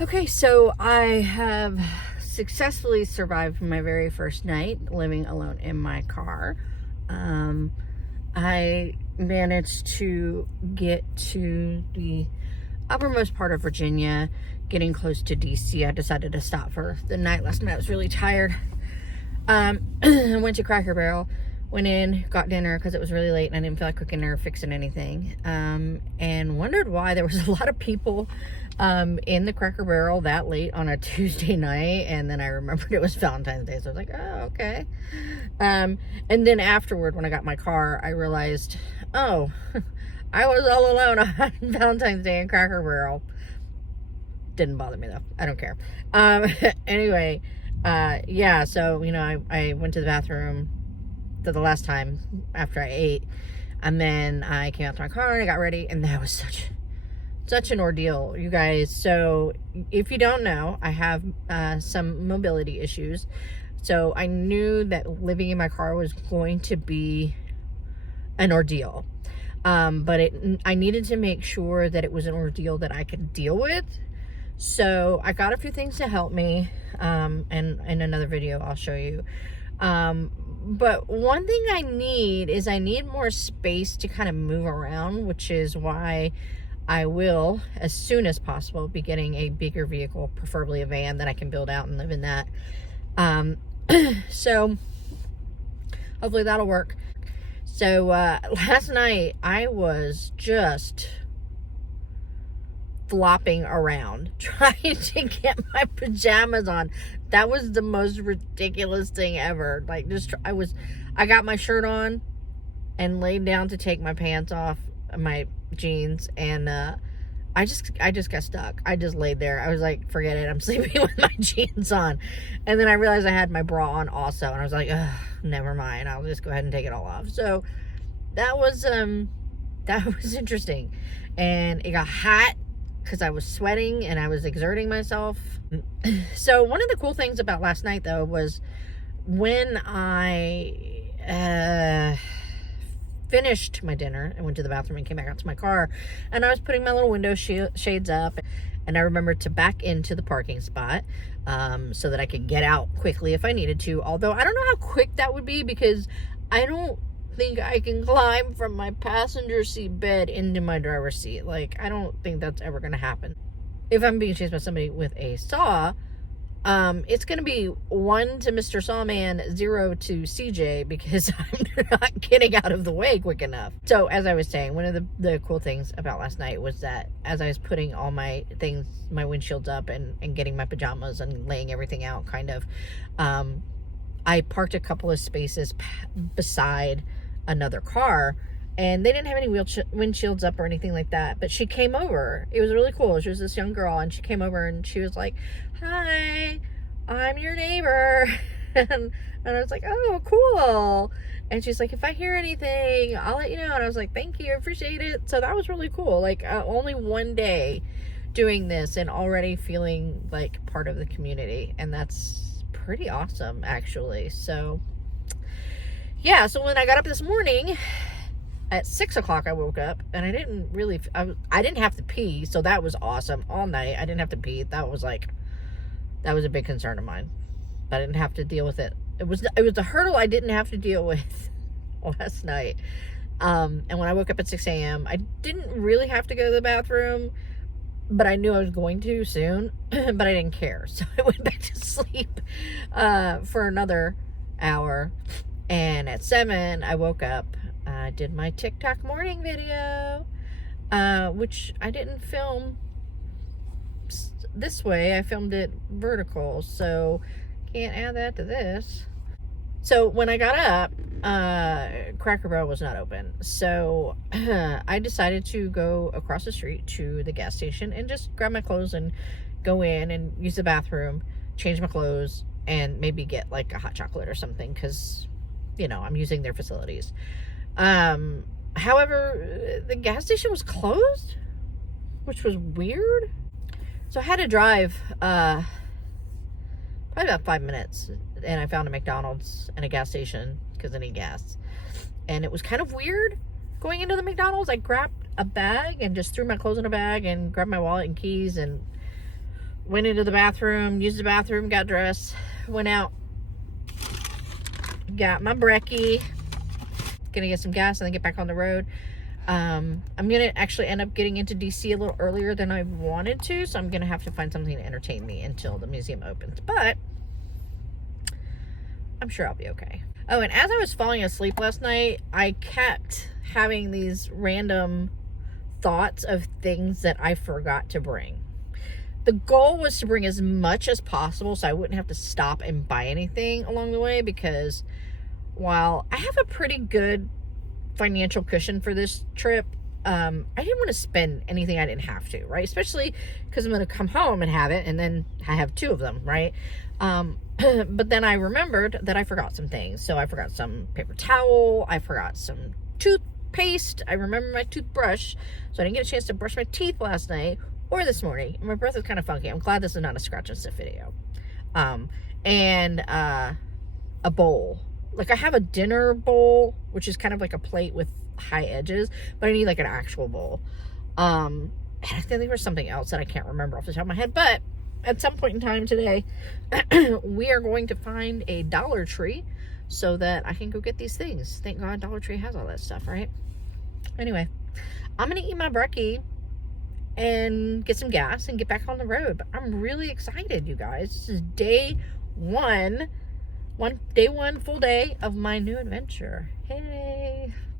Okay, so I have successfully survived my very first night living alone in my car. I managed to get to the uppermost part of Virginia, getting close to DC. I decided to stop for the night last night. I was really tired. I went to Cracker Barrel, went in, got dinner because it was really late and I didn't feel like cooking or fixing anything, and wondered why there was a lot of people in the Cracker Barrel that late on a Tuesday night. And then I remembered it was Valentine's Day, so I was like, oh, okay. And then afterward, when I got my car, I realized, oh, I was all alone on Valentine's Day in Cracker Barrel. Didn't bother me though. I don't care. Anyway, yeah, so, I went to the bathroom the last time after I ate, and then I came out to my car and I got ready, and that was such an ordeal, you guys. So if you don't know, I have some mobility issues, so I knew that living in my car was going to be an ordeal, but I needed to make sure that it was an ordeal that I could deal with. So I got a few things to help me, and in another video I'll show you. But one thing I need more space to kind of move around, which is why I will, as soon as possible, be getting a bigger vehicle, preferably a van that I can build out and live in that. So hopefully that'll work. So last night I was just flopping around trying to get my pajamas on. That was the most ridiculous thing ever. Like, I got my shirt on and laid down to take my pants off, my jeans, and I just got stuck. I just laid there. I was like, forget it, I'm sleeping with my jeans on. And then I realized I had my bra on also, and I was like, ugh, never mind, I'll just go ahead and take it all off. So that was interesting, and it got hot because I was sweating and I was exerting myself. So one of the cool things about last night, though, was when I finished my dinner and went to the bathroom and came back out to my car, and I was putting my little window shades up, and I remembered to back into the parking spot so that I could get out quickly if I needed to. Although I don't know how quick that would be, because I don't think I can climb from my passenger seat bed into my driver's seat. Like, I don't think that's ever gonna happen. If I'm being chased by somebody with a saw, it's gonna be 1 to Mr. Sawman, 0 to CJ, because I'm not getting out of the way quick enough. So as I was saying, one of the cool things about last night was that as I was putting all my things, my windshields up and getting my pajamas and laying everything out, kind of, I parked a couple of spaces beside another car, and they didn't have any windshields up or anything like that, but she came over. It was really cool. She was this young girl, and she came over and she was like, hi, I'm your neighbor. and I was like, oh, cool. And she's like, if I hear anything, I'll let you know. And I was like, thank you, appreciate it. So that was really cool. Like, only one day doing this and already feeling like part of the community, and that's pretty awesome, actually. So yeah, so when I got up this morning at 6 o'clock, I woke up, and I didn't have to pee, so that was awesome. All night I didn't have to pee. That was a big concern of mine, but I didn't have to deal with it. It was a hurdle I didn't have to deal with last night. And when I woke up at 6 a.m., I didn't really have to go to the bathroom, but I knew I was going to soon, but I didn't care. So I went back to sleep for another hour. And at 7, I woke up, did my TikTok morning video, which I didn't film this way. I filmed it vertical, so can't add that to this. So when I got up, Cracker Barrel was not open. So I decided to go across the street to the gas station and just grab my clothes and go in and use the bathroom, change my clothes, and maybe get like a hot chocolate or something, because I'm using their facilities. However, the gas station was closed, which was weird. So I had to drive probably about 5 minutes, and I found a McDonald's and a gas station because I need gas. And it was kind of weird going into the McDonald's. I grabbed a bag and just threw my clothes in a bag and grabbed my wallet and keys and went into the bathroom, used the bathroom, got dressed, went out, got my brekkie, gonna get some gas and then get back on the road. I'm gonna actually end up getting into DC a little earlier than I wanted to, so I'm gonna have to find something to entertain me until the museum opens, but I'm sure I'll be okay. Oh, and as I was falling asleep last night, I kept having these random thoughts of things that I forgot to bring. The goal was to bring as much as possible so I wouldn't have to stop and buy anything along the way, because while I have a pretty good financial cushion for this trip, I didn't want to spend anything I didn't have to, right? Especially because I'm going to come home and have it, and then I have 2 of them, right? But then I remembered that I forgot some things. So I forgot some paper towel, I forgot some toothpaste, I remember my toothbrush, so I didn't get a chance to brush my teeth last night or this morning. My breath is kind of funky. I'm glad this is not a scratch and sniff video. And a bowl. Like, I have a dinner bowl, which is kind of like a plate with high edges, but I need like an actual bowl. And I think there was something else that I can't remember off the top of my head, but at some point in time today, we are going to find a Dollar Tree so that I can go get these things. Thank God Dollar Tree has all that stuff, right? Anyway, I'm going to eat my brekkie and get some gas and get back on the road. But I'm really excited, you guys. This is day one full day of my new adventure. Hey.